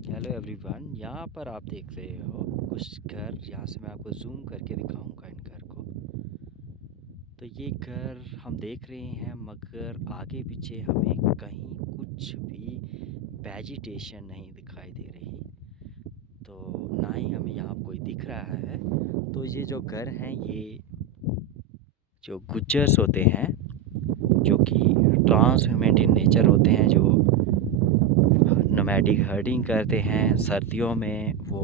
Hello everyone, यहाँ पर आप देख रहे हो कुछ घर। यहाँ से मैं आपको जूम करके दिखाऊंगा इन घर को। तो ये घर हम देख रहे हैं, मगर आगे पीछे हमें कहीं कुछ भी वेजिटेशन नहीं दिखाई दे रही। तो ना ही हमें यहाँ कोई दिख रहा है। तो ये जो घर हैं, ये जो गुज्जर्स होते हैं, जो कि ट्रांस ह्यूमन इन नेचर होते हैं, जो नोमैडिक हर्डिंग करते हैं, सर्दियों में वो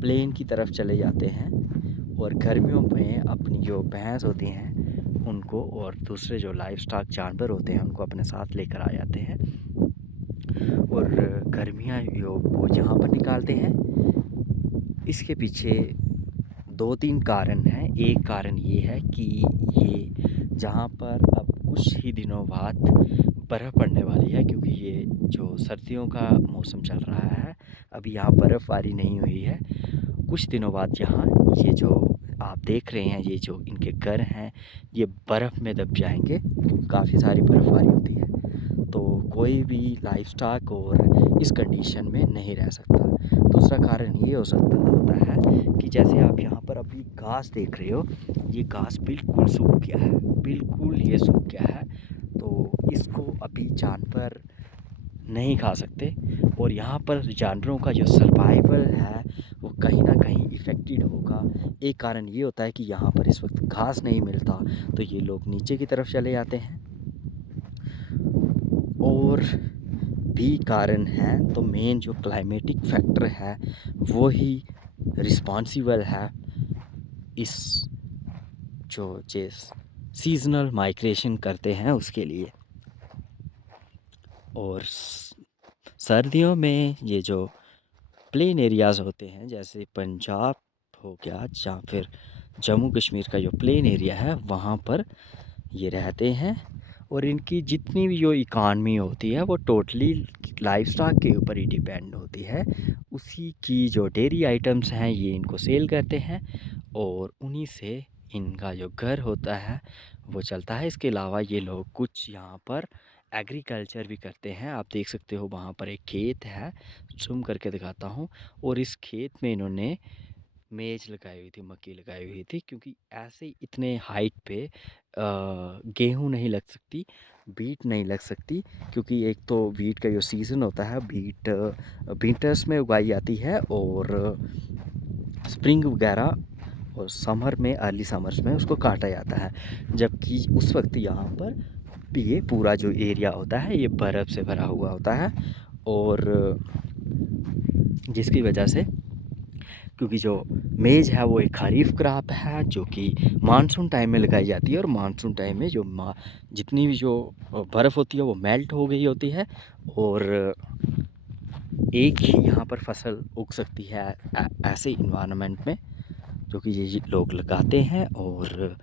प्लेन की तरफ चले जाते हैं और गर्मियों में अपनी जो भैंस होती हैं उनको और दूसरे जो लाइव स्टॉक जानवर होते हैं उनको अपने साथ लेकर आ जाते हैं और गर्मियाँ जो वो यहाँ पर निकालते हैं। इसके पीछे दो तीन कारण हैं। एक कारण ये है कि ये जहाँ पर अब कुछ ही दिनों बाद बर्फ़ पड़ने वाली है, क्योंकि ये जो सर्दियों का मौसम चल रहा है, अभी यहाँ बर्फ़बारी नहीं हुई है। कुछ दिनों बाद यहाँ ये जो आप देख रहे हैं, ये जो इनके घर हैं, ये बर्फ़ में दब जाएंगे क्योंकि काफ़ी सारी बर्फ़बारी होती है। तो कोई भी लाइव स्टॉक और इस कंडीशन में नहीं रह सकता। दूसरा कारण ये हो सकता होता है कि जैसे आप यहाँ पर अभी घास देख रहे हो, ये घास बिल्कुल सूख गया है, बिल्कुल ये सूख गया है। तो इसको अभी जानवर नहीं खा सकते और यहाँ पर जानवरों का जो सर्वाइवल है वो कहीं ना कहीं इफ़ेक्टेड होगा। एक कारण ये होता है कि यहाँ पर इस वक्त घास नहीं मिलता, तो ये लोग नीचे की तरफ चले जाते हैं। और भी कारण हैं, तो मेन जो क्लाइमेटिक फैक्टर है वो ही रिस्पॉन्सिबल है इस जो सीजनल माइग्रेशन करते हैं उसके लिए। और सर्दियों में ये जो प्लेन एरियाज़ होते हैं, जैसे पंजाब हो गया या फिर जम्मू कश्मीर का जो प्लेन एरिया है, वहाँ पर ये रहते हैं। और इनकी जितनी भी जो इकॉनमी होती है वो टोटली लाइव स्टॉक के ऊपर ही डिपेंड होती है। उसी की जो डेयरी आइटम्स हैं ये इनको सेल करते हैं और उन्हीं से इनका जो घर होता है वो चलता है। इसके अलावा ये लोग कुछ यहाँ पर एग्रीकल्चर भी करते हैं। आप देख सकते हो वहाँ पर एक खेत है, जूम करके दिखाता हूँ। और इस खेत में इन्होंने मेज लगाई हुई थी, मक्की लगाई हुई थी, क्योंकि ऐसे इतने हाइट पे गेहूँ नहीं लग सकती, बीट नहीं लग सकती। क्योंकि एक तो बीट का जो सीज़न होता है, बीट विंटर्स में उगाई जाती है और स्प्रिंग वगैरह और समर में, अर्ली समर्स में उसको काटा जाता है। जबकि उस वक्त यहाँ पर ये पूरा जो एरिया होता है ये बर्फ़ से भरा हुआ होता है। और जिसकी वजह से, क्योंकि जो मेज़ है वो एक खरीफ क्रॉप है जो कि मानसून टाइम में लगाई जाती है और मानसून टाइम में जो जितनी भी जो बर्फ़ होती है वो मेल्ट हो गई होती है और एक ही यहाँ पर फसल उग सकती है ऐसे इन्वायरमेंट में, जो कि ये लोग लगाते हैं। और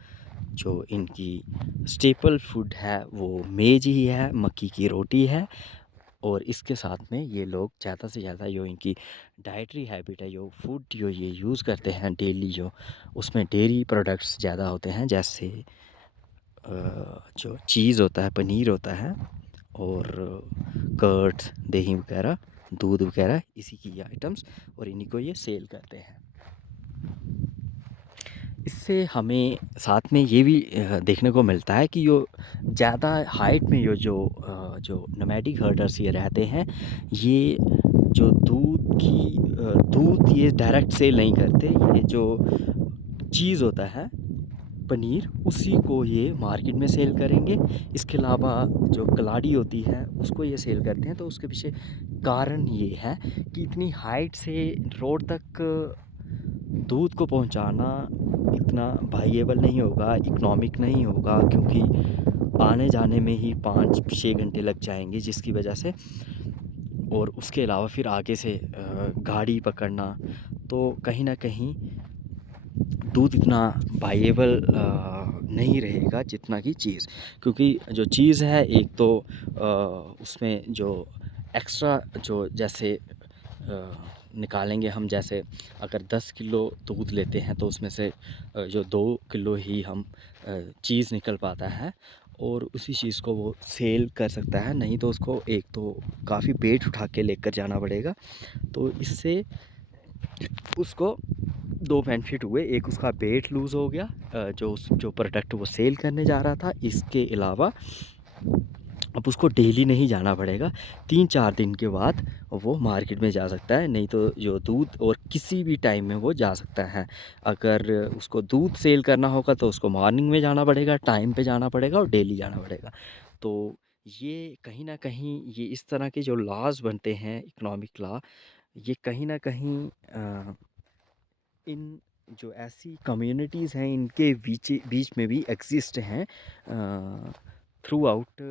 जो इनकी स्टेपल फूड है वो मेज ही है, मक्की की रोटी है। और इसके साथ में ये लोग ज़्यादा से ज़्यादा जो इनकी डाइटरी हैबिट है, जो फूड जो ये यूज़ करते हैं डेली, जो उसमें डेयरी प्रोडक्ट्स ज़्यादा होते हैं, जैसे जो चीज़ होता है, पनीर होता है और कर्ड्स, दही वगैरह, दूध वगैरह, इसी की आइटम्स, और इन्हीं को ये सेल करते हैं। इससे हमें साथ में ये भी देखने को मिलता है कि जो ज़्यादा हाइट में जो नोमैडिक हर्डर्स ये रहते हैं, ये जो दूध ये डायरेक्ट सेल नहीं करते। ये जो चीज़ होता है, पनीर, उसी को ये मार्केट में सेल करेंगे। इसके अलावा जो कलाड़ी होती है उसको ये सेल करते हैं। तो उसके पीछे कारण ये है कि इतनी हाइट से रोड तक दूध को पहुंचाना इतना वाइएबल नहीं होगा, इकोनॉमिक नहीं होगा, क्योंकि आने जाने में ही 5-6 घंटे लग जाएंगे, जिसकी वजह से। और उसके अलावा फिर आगे से गाड़ी पकड़ना, तो कहीं ना कहीं दूध इतना वाइएबल नहीं रहेगा जितना कि चीज़। क्योंकि जो चीज़ है, एक तो उसमें जो एक्स्ट्रा जो जैसे निकालेंगे हम, जैसे अगर 10 किलो दूध लेते हैं तो उसमें से जो 2 किलो ही हम चीज़ निकल पाता है। और उसी चीज़ को वो सेल कर सकता है। नहीं तो उसको एक तो काफ़ी वेट उठा के लेकर जाना पड़ेगा। तो इससे उसको 2 बेनिफिट हुए, एक उसका वेट लूज़ हो गया, जो प्रोडक्ट वो सेल करने जा रहा था। इसके अलावा अब उसको डेली नहीं जाना पड़ेगा, 3-4 दिन के बाद वो मार्केट में जा सकता है। नहीं तो जो दूध और किसी भी टाइम में वो जा सकता है। अगर उसको दूध सेल करना होगा तो उसको मॉर्निंग में जाना पड़ेगा, टाइम पे जाना पड़ेगा और डेली जाना पड़ेगा। तो ये कहीं न कहीं ये इस तरह के जो लॉज़ बनते हैं, इकोनॉमिक लॉ, ये कहीं न कहीं इन जो ऐसी कम्युनिटीज़ हैं इनके बीच बीच में भी एग्जिस्ट हैं through out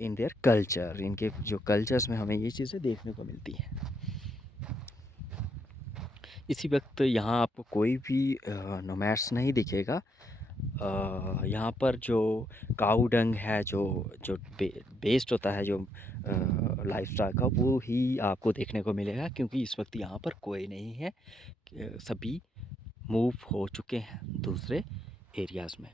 in their culture. इनके जो कल्चर्स में हमें ये चीज़ें देखने को मिलती हैं। इसी वक्त यहाँ आपको कोई भी नोमैड्स नहीं दिखेगा। यहाँ पर जो काऊ डंग है, जो जो बेस्ड होता है, जो लाइफस्टाइल का, वो ही आपको देखने को मिलेगा, क्योंकि इस वक्त यहाँ पर कोई नहीं है। सभी मूव हो चुके हैं दूसरे एरियाज़ में।